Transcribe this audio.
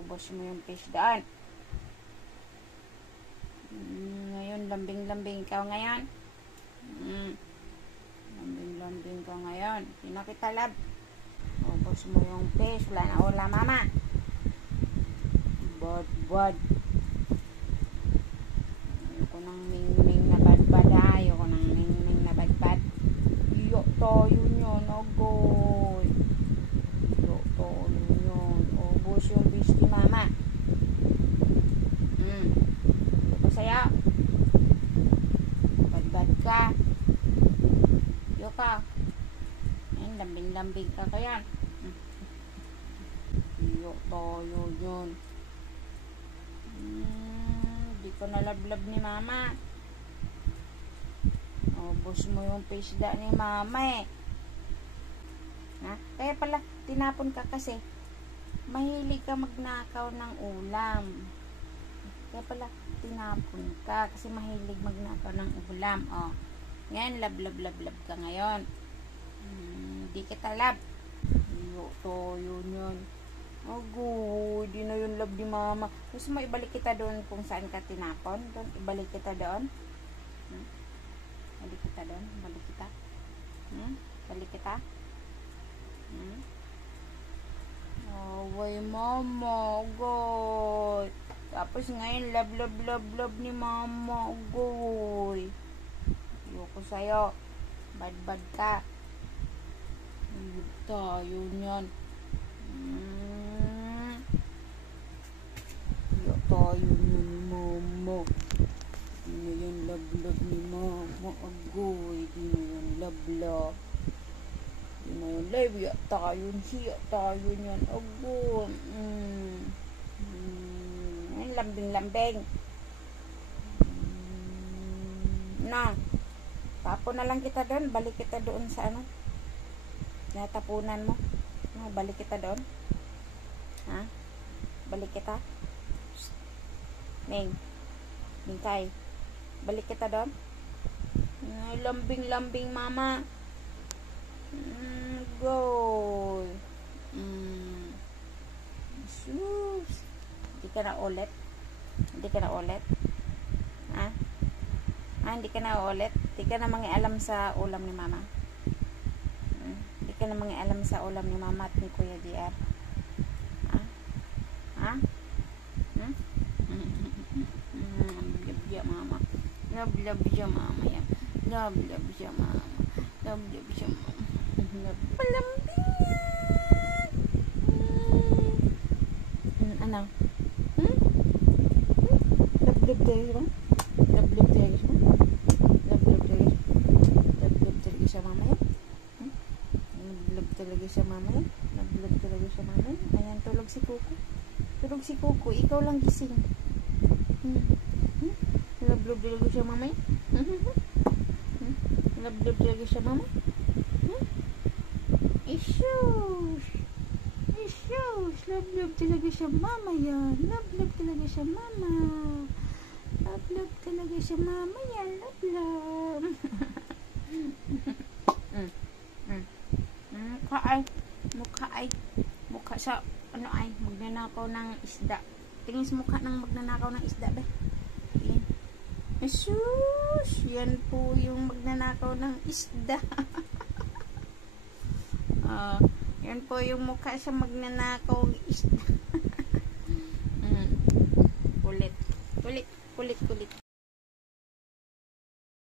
Ubos mo yung fish doon. Ngayon, lambing-lambing ka ngayon. Lambing-lambing ka ngayon. Pinakitalab. Ubos mo yung fish. Wala na ulam, mama. Bad. Ayoko nang ming-ming na badbad, ha. Ayoko nang ming-ming na badbad. Iyo tayo nyo, nagoy. Iyo tayo nyo. Ubos yung fish ni mama. Ito sa'yo. Badbad ka. Iyo ka. Ayun, lambing-lambing ka kaya. Iyo tayo yun. Di ko nalablab ni mama. Ubos mo yung pisda ni mama eh. Kaya pala tinapon ka kasi mahilig ka magnakaw ng ulam. Kaya pala tinapon ka kasi mahilig magnakaw ng ulam. Ngayon lab ka ngayon. Di kita lab. Yun. Di na yun love ni mama. Gusto mo ibalik kita doon kung saan ka tinapon? Doon, ibalik kita doon. Balik kita doon. Balik kita. Balik kita. Away mama. Goy. Tapos ngayon love ni mama. Goy. Ayoko sa'yo. Bad ka. Tayo niyan. Tayo ni mama. Di na yan love ni mama. Agoy. Di na yan love. Di na yan live. Tayo niyan. Agoy. Lambing. Tapon na lang kita doon. Balik kita doon sa ano. Natapunan mo. Balik kita doon. Balik kita. Mingkay. Balik kita doon. Lambing mama. Go. Sus. Hindi ka na ulit. Hindi ka na ulit Hindi ka na mangialam sa ulam ni mama. Hindi ka na mangialam sa ulam ni mama at ni Kuya JR. Love siya mama yan. Love siya mama. Palambing yan. Ano? Love talaga ba? Love talaga siya mama yan. Love talaga siya mama yan. Ayan, tulog si Kuko. Ikaw lang gising. Love talaga siya mama yan. Love talaga siya mama. Isyus. Love talaga siya mama yan. Love talaga siya mama. Love talaga siya mama yan. Love. Mukha sa ano ay magnanakaw ng isda. Tingin sa mukha ng magnanakaw ng isda ba? Tingin. Asus, yan po yung magnanakaw ng isda. Yan po yung mukha sa magnanakaw ng isda. Kulit.